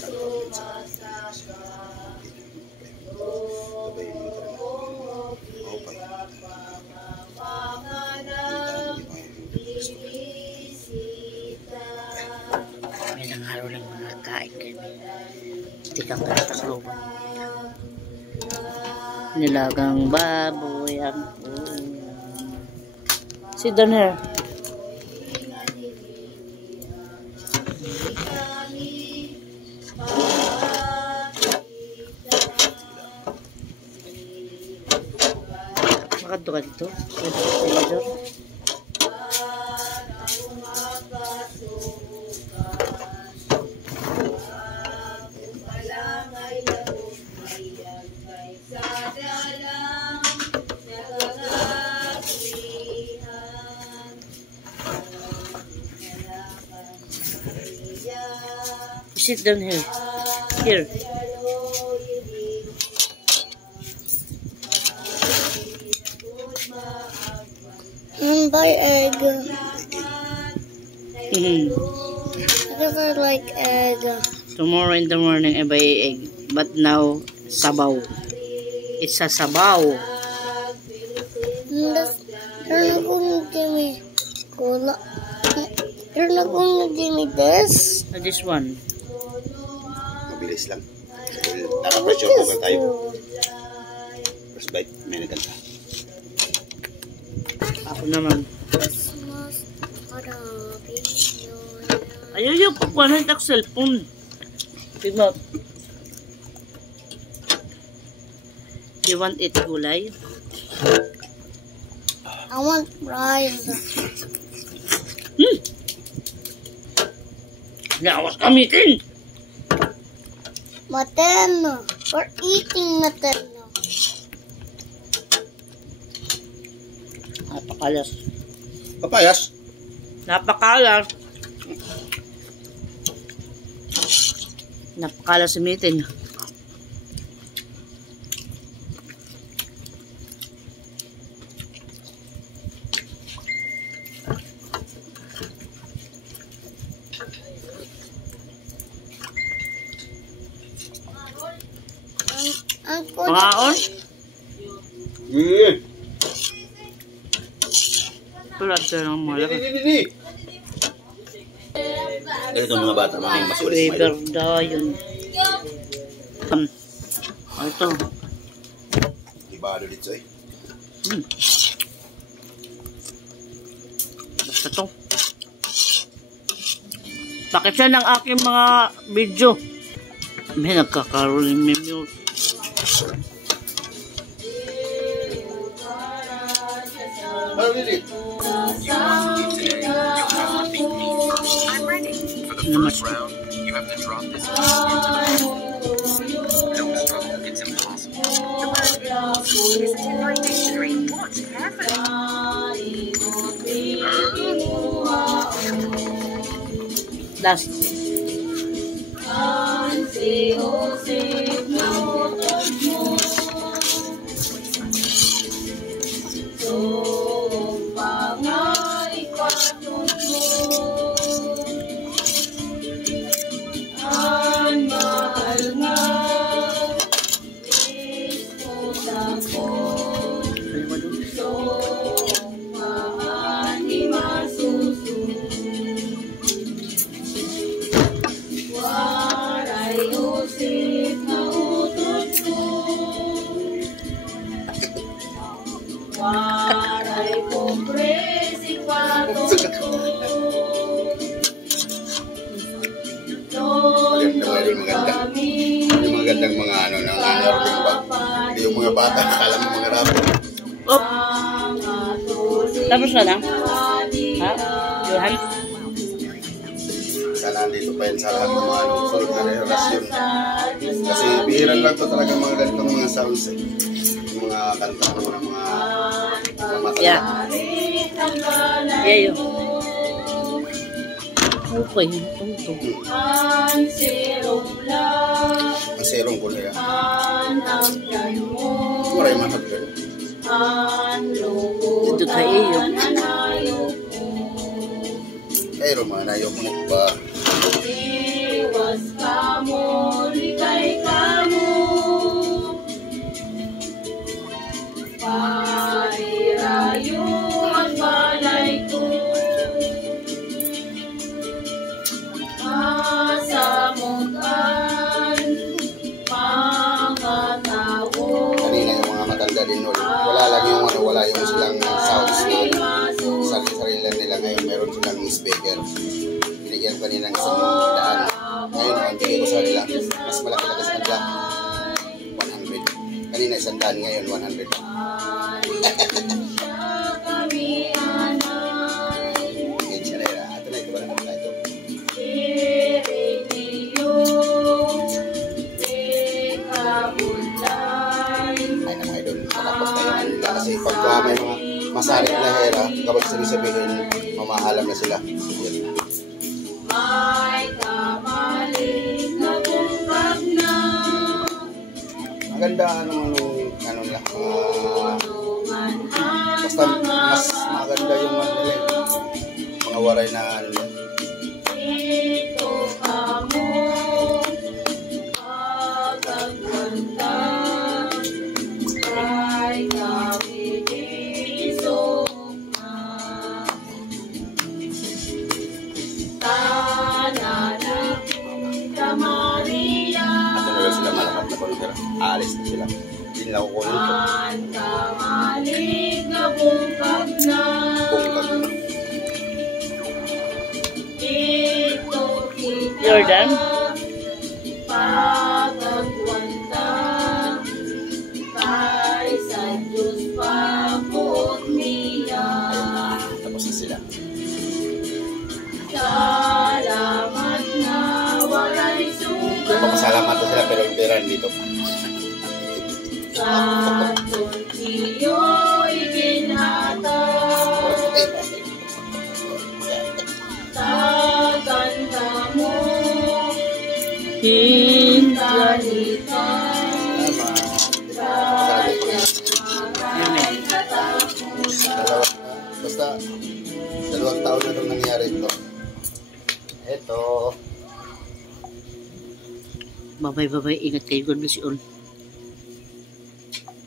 May nanghalo ng mga kain kami. Tikang katakloban. Nilagang baboy ang sit down here. Makadto ka dito. Sit down here. Here. Buy egg. Because I like egg. Tomorrow in the morning I buy egg. But now, sabaw. It's a sabaw. You're not going to give me cola. You're not going to give me this. This one. Mabilis lang. Naka-pressure cooker tayo. First bite, may naganda. Ako naman. Ayaw yung kukuhanan ng cellphone. Tignan. You want it gulay? I want fries. Nawas kamitin! Mutton. We're eating mutton. Napakalas. Papayas? Napakalas. Napakalas si Mitin. Pangaon? Tulad siya ng malaki. Ito mga bata, mga masulit. Flavor daw yun. Ito. Ibado dito eh. Basta to. Bakit siya ng aking mga video? May nagkakaroon may mute. Ano dito? I'm ready. For the first round, you have to drop this into the Don't struggle, it's impossible. Is tendering victory. Watch carefully. Last. Yung magandang mga ano na nangarapin ba? Hindi yung mga bata akala mo mga rapper. Oh. Tapos na lang? Ha? Johan? Sana andito pa yun sa lahat ng mga sunod na relasyon. Kasi bihiran lang to talaga mga ganitong mga sounds eh. Yung mga kanta ng mga mamatay. Yeah. Yeah, yun. Okay. Ito. Ang serong ko na yan. Maray mahal ka. Dito kayo. Kayo manayok mo ba? daan. Ngayon, ang bigay ko sa kanila, mas malaki-laki sa kanila. 100. Kanina 100, ngayon 100. Ito na, ito ba naman na ito? Ay na mga idol, natapos na yung kanila. Kasi pagka may mga masarit na hera, kapag sabihin, mamahalam na sila. Yan. Maganda ano nila. Basta mas maganda yung nila. Mga waray na ano nila. Sila malakap na pagkira. Alis na sila. Hindi nila kukunin ito. Bungkag na. Jordan? Tapos na sila. Papasalamat na sila pero yung pera dito. Basta 2 taon na itong nangyari ito. Ito. Bye-bye. Ingat kayo. God bless you all.